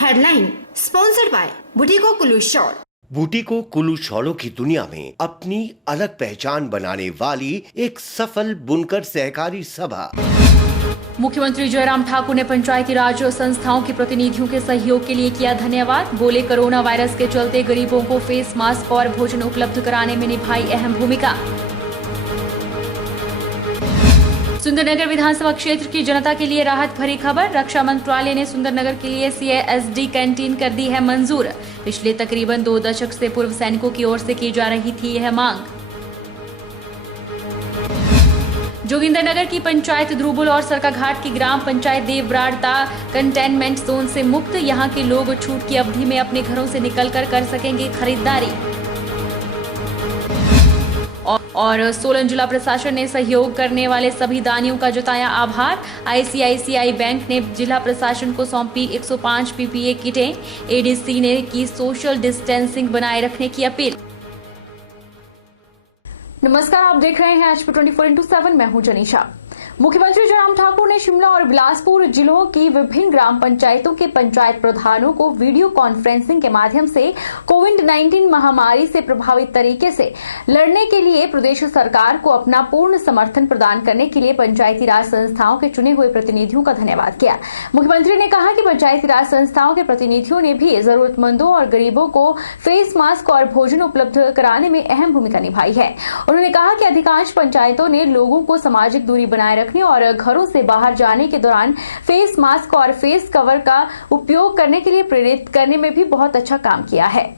Headline sponsored by Bhuttico Kullu shawl. Bhuttico Kullu शॉलों की दुनिया में अपनी अलग पहचान बनाने वाली एक सफल बुनकर सहकारी सभा। मुख्यमंत्री जयराम ठाकुर ने पंचायती राज संस्थाओं के प्रतिनिधियों के सहयोग के लिए किया धन्यवाद। बोले, कोरोना वायरस के चलते गरीबों को फेस मास्क और भोजन उपलब्ध कराने में निभाई अहम भूमिका। सुंदरनगर विधानसभा क्षेत्र की जनता के लिए राहत भरी खबर। रक्षा मंत्रालय ने सुंदरनगर के लिए CSD कैंटीन कर दी है मंजूर। पिछले तकरीबन 2 दशक से पूर्व सैनिकों की ओर से की जा रही थी यह मांग। जोगिंदरनगर की पंचायत द्रुबुल और सरकाघाट की ग्राम पंचायत देवब्राड़ता कंटेनमेंट जोन से मुक्त। यहां के लोग छूट की अवधि में अपने घरों से निकलकर कर सकेंगे खरीदारी। और सोलन जिला प्रशासन ने सहयोग करने वाले सभी दानियों का जताया आभार। ICICI बैंक ने जिला प्रशासन को सौंपी 105 PPE किटें। ADC ने की सोशल डिस्टेंसिंग बनाए रखने की अपील। नमस्कार, आप देख रहे हैं HP 24/7। मैं हूं जनीशा। मुख्यमंत्री जयराम ठाकुर ने शिमला और बिलासपुर जिलों की विभिन्न ग्राम पंचायतों के पंचायत प्रधानों को वीडियो कॉन्फ्रेंसिंग के माध्यम से कोविड-19 महामारी से प्रभावित तरीके से लड़ने के लिए प्रदेश सरकार को अपना पूर्ण समर्थन प्रदान करने के लिए पंचायती राज संस्थाओं के चुने हुए प्रतिनिधियों का धन्यवाद किया। मुख्यमंत्री ने कहा कि पंचायती राज संस्थाओं के प्रतिनिधियों ने भी जरूरतमंदों और गरीबों को फेस मास्क और भोजन उपलब्ध कराने में अहम भूमिका निभाई है। उन्होंने कहा कि अधिकांश पंचायतों ने लोगों को सामाजिक दूरी बनाए रखने और घरों से बाहर जाने के दौरान फेस मास्क और फेस कवर का उपयोग करने के लिए प्रेरित करने में भी बहुत अच्छा काम किया है।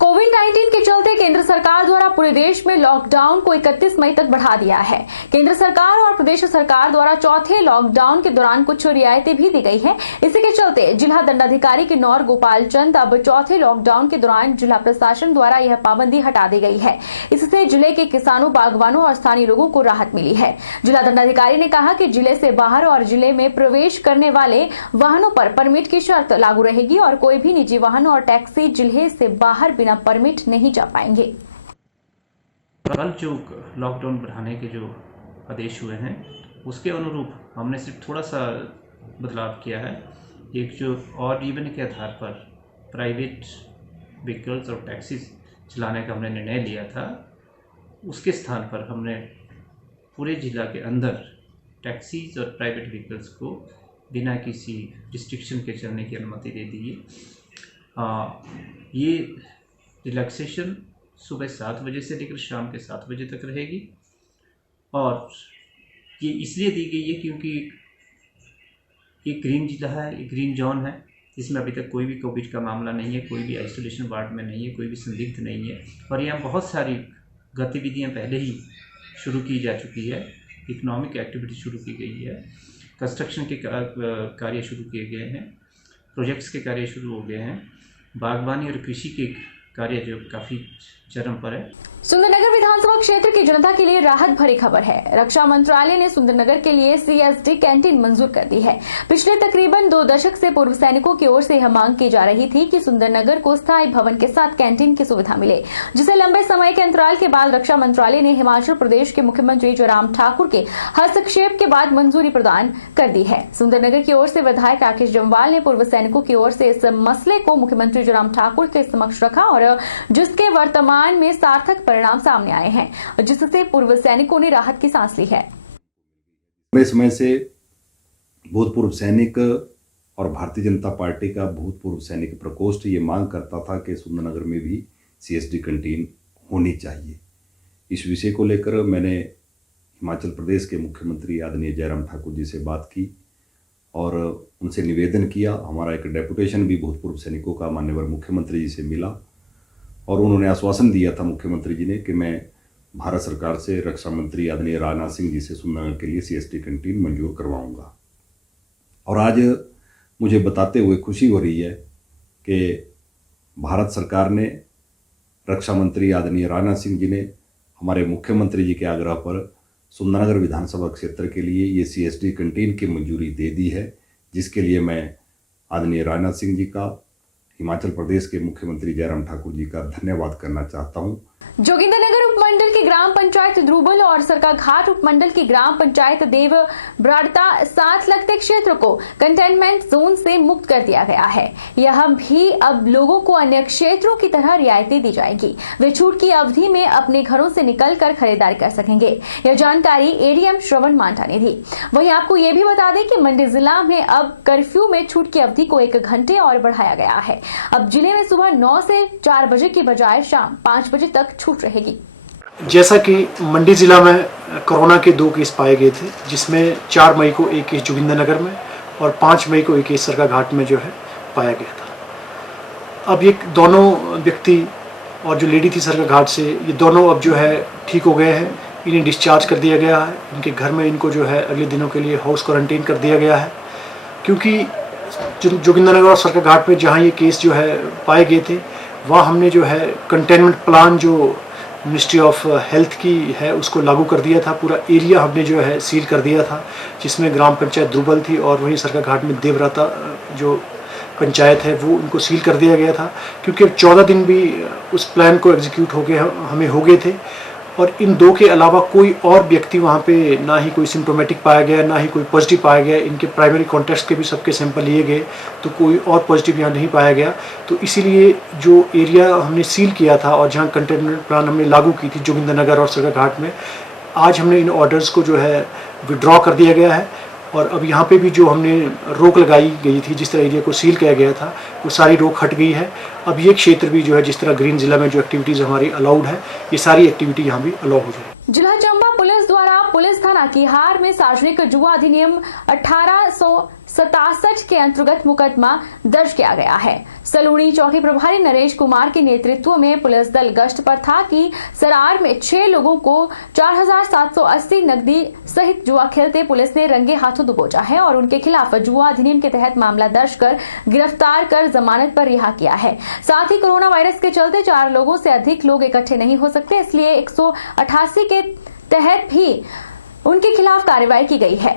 कोविड-19 के चलते केंद्र सरकार द्वारा पूरे देश में लॉकडाउन को 31 मई तक बढ़ा दिया है। केंद्र सरकार और प्रदेश सरकार द्वारा चौथे लॉकडाउन के दौरान कुछ रियायतें भी दी गई है। इसी के चलते जिला दंडाधिकारी किन्नौर गोपाल चंद अब चौथे लॉकडाउन के दौरान जिला प्रशासन द्वारा यह पाबंदी हटा दी गई है। इससे जिले के किसानों, बागवानों और स्थानीय लोगों को राहत मिली है। जिला दंडाधिकारी ने कहा कि जिले से बाहर और जिले में प्रवेश करने वाले वाहनों पर परमिट की शर्त लागू रहेगी और कोई भी निजी वाहन और टैक्सी जिले से बाहर बिना परमिट नहीं जा पाएंगे। कल जो लॉकडाउन बढ़ाने के जो आदेश हुए हैं उसके अनुरूप हमने सिर्फ थोड़ा सा बदलाव किया है। एक जो और इवन के आधार पर प्राइवेट व्हीकल्स और टैक्सीज चलाने का हमने निर्णय लिया था, उसके स्थान पर हमने पूरे जिला के अंदर टैक्सीज और प्राइवेट व्हीकल्स को बिना किसी रिस्ट्रिक्शन के चलने की अनुमति दे दी है। ये रिलैक्सेशन सुबह 7 बजे से लेकर शाम के 7 बजे तक रहेगी और ये इसलिए दी गई है क्योंकि ये ग्रीन जिला है, ये ग्रीन जोन है। इसमें अभी तक कोई भी कोविड का मामला नहीं है, कोई भी आइसोलेशन वार्ड में नहीं है, कोई भी संदिग्ध नहीं है और यहाँ बहुत सारी गतिविधियाँ पहले ही शुरू की जा चुकी है। इकोनॉमिक एक्टिविटी शुरू की गई है, कंस्ट्रक्शन के कार्य शुरू किए गए हैं, प्रोजेक्ट्स के कार्य शुरू हो गए हैं, बागवानी और कृषि के कार्य जो काफी चरम पर है। सुंदरनगर विधानसभा क्षेत्र की जनता के लिए राहत भरी खबर है। रक्षा मंत्रालय ने सुंदरनगर के लिए CSD कैंटीन मंजूर कर दी है। पिछले तकरीबन 2 दशक से पूर्व सैनिकों की ओर से यह मांग की जा रही थी कि सुंदरनगर को स्थायी भवन के साथ कैंटीन की सुविधा मिले, जिसे लंबे समय के अंतराल के बाद रक्षा मंत्रालय ने हिमाचल प्रदेश के मुख्यमंत्री जयराम ठाकुर के हस्तक्षेप के बाद मंजूरी प्रदान कर दी है। सुंदरनगर की ओर से विधायक राकेश जम्वाल ने पूर्व सैनिकों की ओर से इस मसले को मुख्यमंत्री जयराम ठाकुर के समक्ष रखा और जिसके वर्तमान में सार्थक परिणाम सामने आए हैं, जिससे पूर्व सैनिकों ने राहत की सांस ली है। लंबे समय से भूतपूर्व सैनिक और भारतीय जनता पार्टी का भूतपूर्व सैनिक प्रकोष्ठ ये मांग करता था कि सुंदरनगर में भी CSD कैंटीन होनी चाहिए। इस विषय को लेकर मैंने हिमाचल प्रदेश के मुख्यमंत्री आदरणीय जयराम ठाकुर जी से बात की और उनसे निवेदन किया। हमारा एक डेपुटेशन भी भूतपूर्व सैनिकों का माननीय मुख्यमंत्री जी से मिला और उन्होंने आश्वासन दिया था मुख्यमंत्री जी ने कि मैं भारत सरकार से रक्षा मंत्री आदरणीय राजनाथ सिंह जी से सुंदरनगर के लिए CSD कैंटीन मंजूर करवाऊंगा। और आज मुझे बताते हुए खुशी हो रही है कि भारत सरकार ने, रक्षा मंत्री आदरणीय राजनाथ सिंह जी ने हमारे मुख्यमंत्री जी के आग्रह पर सुंदरनगर विधानसभा क्षेत्र के लिए ये CSD कैंटीन की मंजूरी दे दी है, जिसके लिए मैं आदरणीय राजनाथ सिंह जी का, हिमाचल प्रदेश के मुख्यमंत्री जयराम ठाकुर जी का धन्यवाद करना चाहता हूं। जोगिंद्रनगर उपमंडल की ग्राम पंचायत द्रुबल और सरकाघाट उपमंडल की ग्राम पंचायत देव ब्राड़ता साथ लगते क्षेत्र को कंटेनमेंट जोन से मुक्त कर दिया गया है। यह भी अब लोगों को अन्य क्षेत्रों की तरह रियायतें दी जाएगी। वे छूट की अवधि में अपने घरों से निकलकर खरीदारी कर सकेंगे। यह जानकारी एडीएम श्रवण मांटा ने दी। वहीं आपको ये भी बता दें कि मंडी जिला में अब कर्फ्यू में छूट की अवधि को 1 घंटे और बढ़ाया गया है। अब जिले में सुबह 9 से 4 बजे की बजाय शाम 5 बजे तक छूट रहेगी। जैसा कि मंडी जिला में कोरोना के 2 केस पाए गए थे, जिसमें 4 मई को एक केस जोगिंद्रनगर में और 5 मई को एक केस सरकाघाट में जो है पाया गया था। अब ये दोनों व्यक्ति और जो लेडी थी सरकाघाट से, ये दोनों अब जो है ठीक हो गए हैं। इन्हें डिस्चार्ज कर दिया गया है। इनके घर में इनको जो है अगले दिनों के लिए हाउस क्वारंटीन कर दिया गया है, क्योंकि जोगिंद्रनगर और सरकाघाट में जहाँ ये केस जो है पाए गए थे, वहाँ हमने जो है कंटेनमेंट प्लान जो मिनिस्ट्री ऑफ हेल्थ की है उसको लागू कर दिया था। पूरा एरिया हमने जो है सील कर दिया था, जिसमें ग्राम पंचायत द्रुबल थी और वहीं सरकाघाट में देवराता जो पंचायत है वो उनको सील कर दिया गया था, क्योंकि अब 14 दिन भी उस प्लान को एग्जीक्यूट हो गए हमें हो गए थे। और इन 2 के अलावा कोई और व्यक्ति वहाँ पे ना ही कोई सिम्टोमेटिक पाया गया, ना ही कोई पॉजिटिव पाया गया। इनके प्राइमरी कॉन्टेक्ट के भी सबके सैंपल लिए गए तो कोई और पॉजिटिव यहाँ नहीं पाया गया। तो इसीलिए जो एरिया हमने सील किया था और जहाँ कंटेनमेंट प्लान हमने लागू की थी जोगिंद्रनगर और सरकाघाट में, आज हमने इन ऑर्डर्स को जो है विड्रॉ कर दिया गया है। और अब यहाँ पे भी जो हमने रोक लगाई गई थी, जिस तरह एरिया को सील किया गया था, वो सारी रोक हट गई है। अब ये क्षेत्र भी जो है, जिस तरह ग्रीन जिला में जो एक्टिविटीज़ हमारी अलाउड है, ये सारी एक्टिविटी यहाँ भी अलाउ हो जाए। जिला चंबा पुलिस द्वारा पुलिस थाना कीहार में सार्वजनिक जुआ अधिनियम 1867 के अंतर्गत मुकदमा दर्ज किया गया है। सलूनी चौकी प्रभारी नरेश कुमार के नेतृत्व में पुलिस दल गश्त पर था कि सरार में 6 लोगों को 4780 नकदी सहित जुआ खेलते पुलिस ने रंगे हाथों दबोचा है और उनके खिलाफ जुआ अधिनियम के तहत मामला दर्ज कर गिरफ्तार कर जमानत पर रिहा किया है। साथ ही कोरोना वायरस के चलते 4 लोगों से अधिक लोग इकट्ठे नहीं हो सकते, इसलिए 188 के तहत भी उनके खिलाफ कार्रवाई की गई है।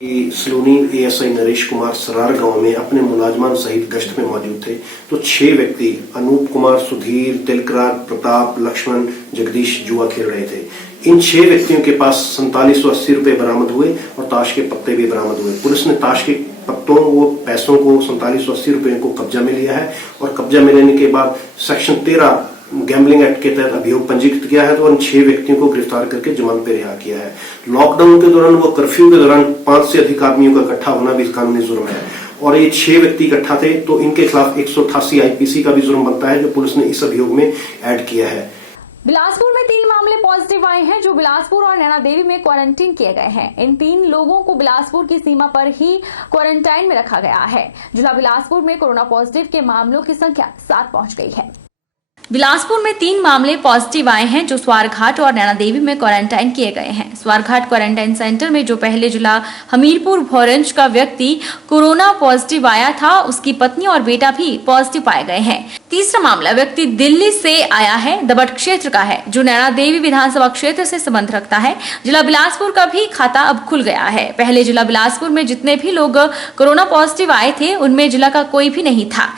सलोनी एएसआई नरेश कुमार सरार गांव में अपने मुलाजमान सहित गश्त में मौजूद थे तो 6 व्यक्ति अनूप कुमार, सुधीर, तिलकराज, प्रताप, लक्ष्मण, जगदीश जुआ खेल रहे थे। इन 6 व्यक्तियों के पास 4780 रुपए बरामद हुए और ताश के पत्ते भी बरामद हुए। पुलिस ने ताश के पत्तों व पैसों को 4780 रुपए को कब्जा में लिया है और कब्जा में लेने के बाद सेक्शन 13 गैम्बलिंग एक्ट के तहत अभियोग पंजीकृत किया है तो उन 6 व्यक्तियों को गिरफ्तार करके जमानत पर रिहा किया है। लॉकडाउन के दौरान व कर्फ्यू के दौरान 5 से अधिक आदमियों का इकट्ठा होना भी कानूनी जुर्म है और ये 6 व्यक्ति इकट्ठा थे तो इनके खिलाफ 188 आईपीसी का भी जुर्म बनता है, जो पुलिस ने इस अभियोग में ऐड किया है। बिलासपुर में 3 मामले पॉजिटिव आए हैं जो बिलासपुर और नैना देवी में क्वारंटीन किए गए हैं। इन 3 लोगों को बिलासपुर की सीमा पर ही क्वारंटाइन में रखा गया है। जिला बिलासपुर में कोरोना पॉजिटिव के मामलों की संख्या 7 पहुंच गई है। बिलासपुर में 3 मामले पॉजिटिव आए हैं जो स्वारघाट और नैना देवी में क्वारंटाइन किए गए हैं। स्वारघाट क्वारंटाइन सेंटर में जो पहले जिला हमीरपुर भोरंज का व्यक्ति कोरोना पॉजिटिव आया था, उसकी पत्नी और बेटा भी पॉजिटिव पाए गए हैं। तीसरा मामला व्यक्ति दिल्ली से आया है, दबट क्षेत्र का है, जो नैना देवी विधानसभा क्षेत्र से संबंध रखता है। जिला बिलासपुर का भी खाता अब खुल गया है। पहले जिला बिलासपुर में जितने भी लोग कोरोना पॉजिटिव आए थे उनमें जिला का कोई भी नहीं था।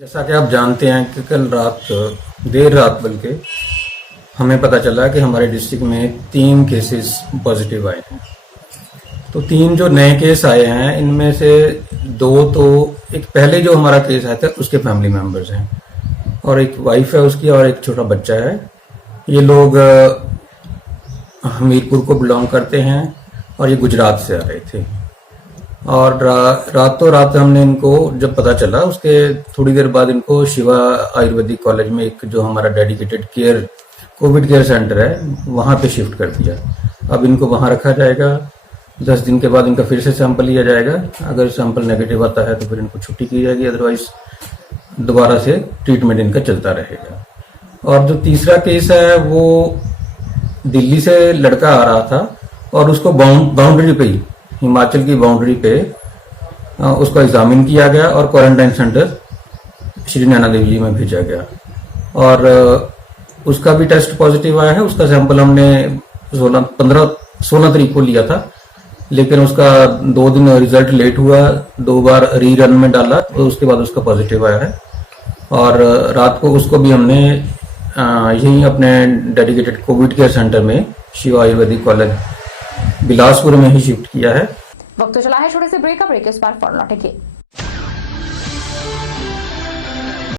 जैसा कि आप जानते हैं कि कल रात, देर रात बल्कि, हमें पता चला कि हमारे डिस्ट्रिक्ट में 3 केसेस पॉजिटिव आए हैं। तो 3 जो नए केस आए हैं इनमें से 2 तो एक पहले जो हमारा केस आया था उसके फैमिली मेंबर्स हैं और एक वाइफ है उसकी और एक छोटा बच्चा है। ये लोग हमीरपुर को बिलोंग करते हैं और ये गुजरात से आ रहे थे और रातों रात हमने इनको जब पता चला उसके थोड़ी देर बाद इनको शिवा आयुर्वेदिक कॉलेज में एक जो हमारा dedicated care Covid care centre है वहां पे शिफ्ट कर दिया। अब इनको वहां रखा जाएगा। 10 दिन के बाद इनका फिर से सैंपल लिया जाएगा। अगर सैंपल नेगेटिव आता है तो फिर इनको छुट्टी की जाएगी, अदरवाइज दोबारा से ट्रीटमेंट इनका चलता रहेगा। और जो तीसरा केस है वो दिल्ली से लड़का आ रहा था और उसको बाउंड्री पे ही, हिमाचल की बाउंड्री पे उसका एग्जामिन किया गया और क्वारंटाइन सेंटर श्री नैना देवी जी में भेजा गया और उसका भी टेस्ट पॉजिटिव आया है। उसका सैंपल हमने 16 तारीख को लिया था, लेकिन उसका 2 दिन रिजल्ट लेट हुआ, 2 बार रीरन में डाला तो उसके बाद उसका पॉजिटिव आया है और रात को उसको भी हमने यहीं अपने डेडिकेटेड कोविड केयर सेंटर में शिवा आयुर्वेदिक कॉलेज बिलासपुर में ही शिफ्ट किया है। वक्त तो चला है छोटे से ब्रेक का, ब्रेक के उस पार फौरन लौटेंगे।